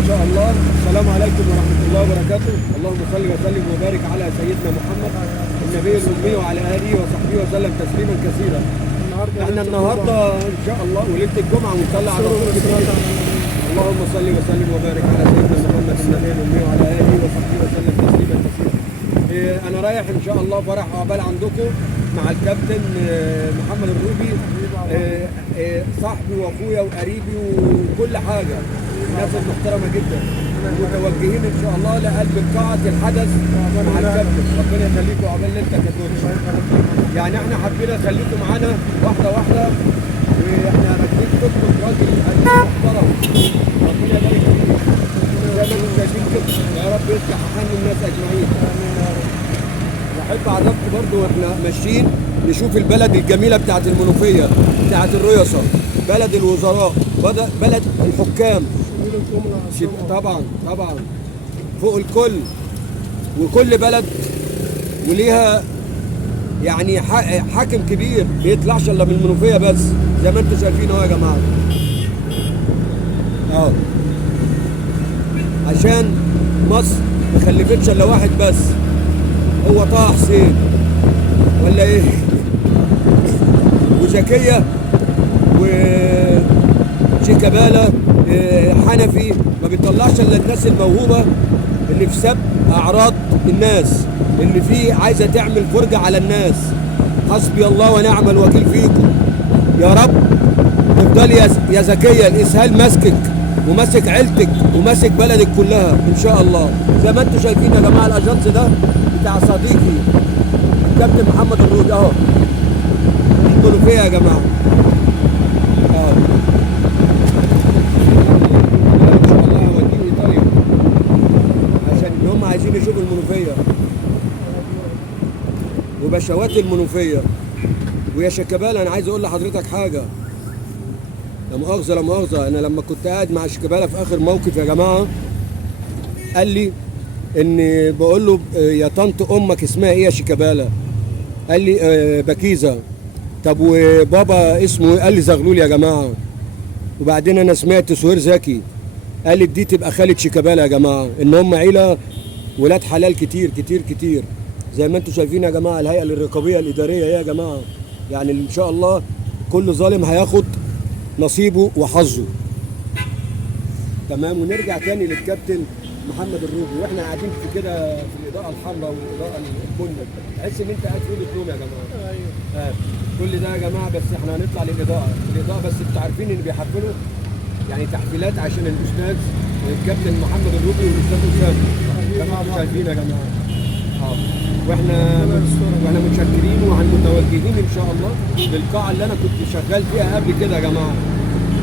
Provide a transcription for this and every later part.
ان شاء الله. السلام عليكم ورحمه الله وبركاته. اللهم صل وسلم وبارك على سيدنا محمد النبي الامي وعلى اله وصحبه وسلم تسليما كثيرا. احنا النهارده ان شاء الله وليله الجمعه ونصلي على رسول كتير. اللهم صل وسلم وبارك على سيدنا محمد النبي الامي وعلى اله وصحبه وسلم تسليما كثيرا. انا رايح ان شاء الله فرح عقبال عندكم مع الكابتن محمد الروبي، صاحبي واخويا وقريبي وكل حاجه، الناس المحترمه جدا، متوجهين ان شاء الله لقلب قاعه الحدث مع الكابتن. ربنا يخليكم عقبال اللي انت كاتبه. يعني احنا حابين نخليكم معانا واحده واحده، واحنا راكبين خطوه راجل محترم، ربنا يبارك فيك زي ما انتم شايفين كده. يا رب يفتح حال الناس اجمعين. واحب اعرفكم برضو واحنا ماشيين نشوف البلد الجميله بتاعت المنوفيه، بتاعت الريصه، بلد الوزراء، بلد الحكام. طبعا طبعا فوق الكل، وكل بلد وليها يعني حاكم كبير بيطلعش الا من المنوفيه بس، زي ما انتم شايفين اهو يا جماعه. اهو عشان مصر ما خلفتش الا واحد بس، هو طه حسين ولا ايه؟ وزكيه وشيكابالا حنفي ما بيطلعش الا الناس الموهوبه اللي في سب اعراض الناس، اللي فيه عايزه تعمل فرجه على الناس. حسبي الله ونعم الوكيل فيكم يا رب. تفضل يا زكيه الاسهال ماسكك وماسك عيلتك وماسك بلدك كلها ان شاء الله. زي ما انتم شايفين يا جماعه الاجانس ده بتاع صديقي الكابتن محمد الروبي اهو، المنوفيه يا جماعه اهو. ان شاء الله هوديه ايطاليا عشان هم عايزين يشوفوا المنوفيه وبشوات المنوفيه. ويا شيكابالا انا عايز اقول لحضرتك حاجه، لا مؤاخذه لا مؤاخذه، انا لما كنت قاعد مع شيكابالا في اخر موقف يا جماعه قال لي ان بقول له يا طنط امك اسمها ايه يا شيكابالا؟ قال لي بكيزه. طب وبابا اسمه ايه؟ قال لي زغلول يا جماعه. وبعدين انا سمعت سهير زكي قالت دي تبقى خالد شيكابالا يا جماعه، ان هم عيله ولاد حلال كتير كتير كتير. زي ما انتم شايفين يا جماعه الهيئه الرقابيه الاداريه ايه يا جماعه، يعني ان شاء الله كل ظالم هياخد نصيبه وحظه. تمام. ونرجع تاني للكابتن محمد الروبي، واحنا قاعدين في كده في الاضاءه الحمراء والاضاءه البني، تحس ان انت قاعد في اوضه نوم يا جماعه. ايوه. كل ده يا جماعه بس احنا هنطلع للاضاءه، بس انتوا عارفين ان بيحفلوا يعني تحفيلات عشان الاستاذ الكابتن محمد الروبي والاستاذ اسامه. زي ما انتوا شايفين يا جماعه. واحنا متشكرين ومتوجهين ان شاء الله للقاعه اللي انا كنت شغال فيها قبل كده يا جماعه.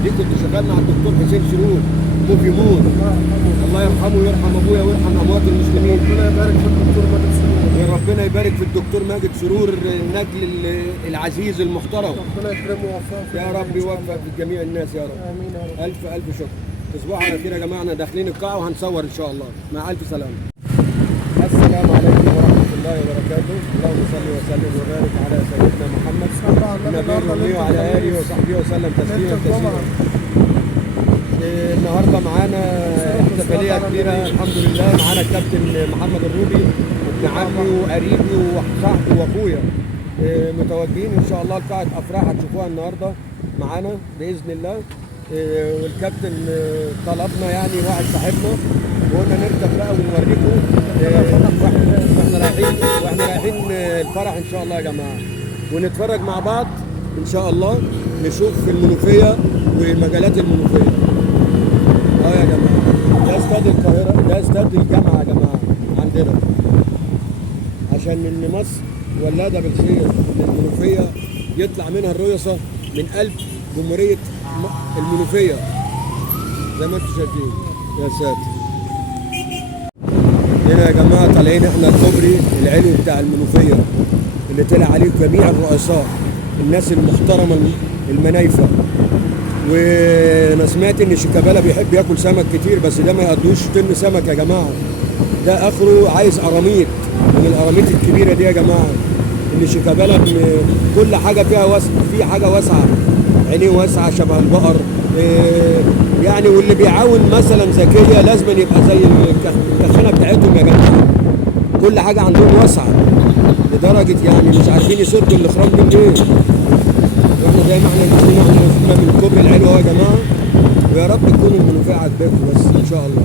دي كنت شغال مع الدكتور حسين سرور موفي مون، الله يرحمه ويرحم ابويا ويرحم اموات المسلمين. ربنا يبارك في الدكتور ماجد سرور. ربنا يبارك في الدكتور ماجد سرور النجل العزيز المحترم. ربنا يكرمه ويوفقه يا رب، يوفق جميع الناس يا رب. امين يا رب. الف الف شكر. تصبحوا على خير يا جماعه، احنا داخلين القاعه وهنصور ان شاء الله. مع الف سلامه. السلام عليكم ورحمه الله وبركاته. اللهم صل وسلم وبارك على سيدنا محمد النبي الامي وعلى اله وصحبه وسلم تسليما كثيرا. النهارده معانا احتفاليه كبيره الحمد لله. معانا الكابتن محمد الروبي ابن عمي وقريبي وصاحبي واخويا، متوجهين ان شاء الله لقاعه افراح هتشوفوها النهارده معانا باذن الله. والكابتن طلبنا يعني واحد صاحبنا وقلنا نركب بقى ونوريكم واحنا رايحين الفرح ان شاء الله يا جماعه، ونتفرج مع بعض ان شاء الله، نشوف المنوفيه ومجالات المنوفيه. يا جماعه ده استاد القاهره، ده استاد الجامعه يا جماعه عندنا، عشان ان مصر ولاده بالخير، المنوفيه يطلع منها الريصه من قلب جمهوريه المنوفيه زي ما انتم شايفين. يا ساتر. هنا يا جماعه طالعين احنا الكوبري العلوي بتاع المنوفيه اللي طلع عليه جميع الرؤساء، الناس المحترمه المنايفه. وانا سمعت ان شيكابالا بيحب ياكل سمك كتير، بس ده ما يقضوش طن سمك يا جماعه، ده اخره عايز قراميط من القراميط الكبيره دي يا جماعه. ان شيكابالا كل حاجه فيها واسعه، في حاجه واسعه، عينيه واسعه شبه البقر، يعني واللي بيعاون مثلا زكيه لازم يبقى زي الكخانه بتاعتهم يا جماعه. كل حاجه عندهم واسعه لدرجه يعني مش عارفين يسدوا الاخراج منين. واحنا زي ما احنا نازلين احنا نازلين من الكوبري العلوي اهو يا جماعه. ويا رب تكون المنوفيه عجباكم بس ان شاء الله.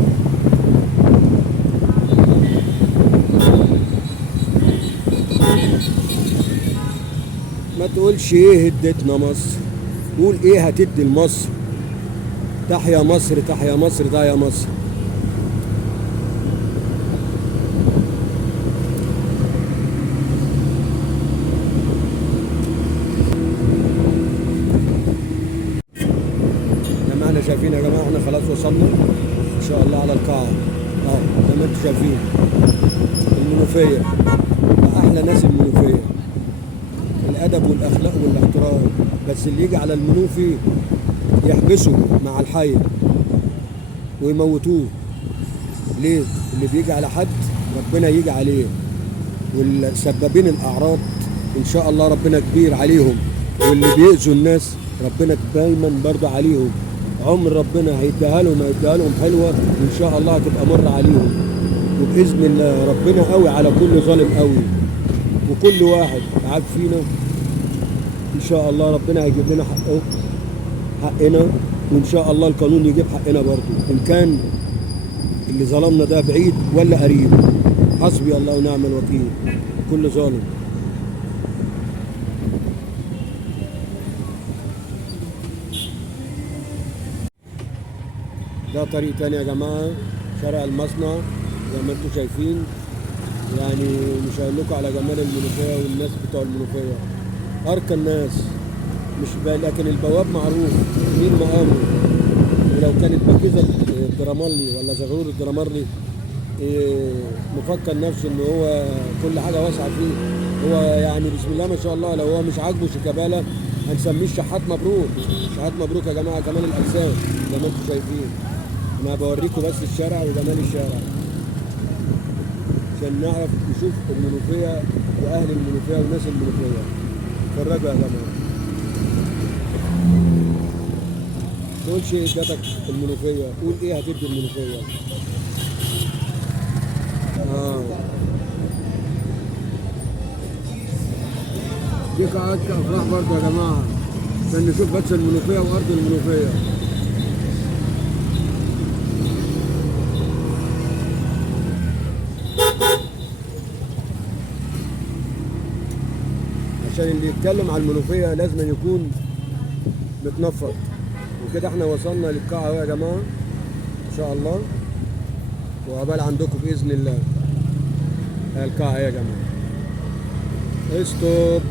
ما تقولش ايه هدتنا مصر، قول ايه هتدي لمصر. تحيا مصر تحيا مصر تحيا مصر. زي ما احنا شايفين يا جماعه احنا خلاص وصلنا ان شاء الله على القاعه اهو زي ما انتم شايفين. المنوفيه احلى ناس المنوفيه، الادب والاخلاق والاحترام. بس اللي يجي على المنوفي يحبسه مع الحي ويموتوه. ليه؟ اللي بيجي على حد ربنا يجي عليه، والسبابين الاعراض ان شاء الله ربنا كبير عليهم، واللي بيأذوا الناس ربنا دايما برضه عليهم. عمر ربنا هيديها لهم حلوه وان شاء الله هتبقى مر عليهم. وباذن الله ربنا قوي على كل ظالم قوي، وكل واحد عاب فينا ان شاء الله ربنا هيجيب لنا حقنا، وان شاء الله القانون يجيب حقنا برضه ان كان اللي ظلمنا ده بعيد ولا قريب. حسبي الله ونعم الوكيل كل ظالم. ده طريق تاني يا جماعه، شارع المصنع زي ما انتم شايفين. يعني مش هقول لكم على جمال المنوفيه والناس بتوع المنوفيه، ارقى الناس مش لكن البواب معروف مين مقامه. ولو كانت بكيزه الدرامالي ولا زغرور الدرامالي مفكر نفسه ان هو كل حاجه واسعه فيه. هو يعني بسم الله ما شاء الله لو هو مش عاجبه شيكابالا هنسميه شحات مبروك. شحات مبروك يا جماعه. كمان الاجسام زي ما انتم شايفين. انا بوريكم بس الشارع وجمال الشارع عشان نعرف نشوف المنوفيه واهل المنوفيه وناس المنوفيه. اتفرجوا يا جماعه. تقول شيء ادتك المنوفيه، قول ايه هتدي المنوفيه. دي قاعات افراح برضه يا جماعه عشان نشوف بس المنوفيه وارض المنوفيه. عشان اللي يتكلم على المنوفيه لازم يكون متنفض. وكده احنا وصلنا للقاعه اهو يا جماعه ان شاء الله. وعقبال عندكم باذن الله. القاعه يا جماعه. ستوب.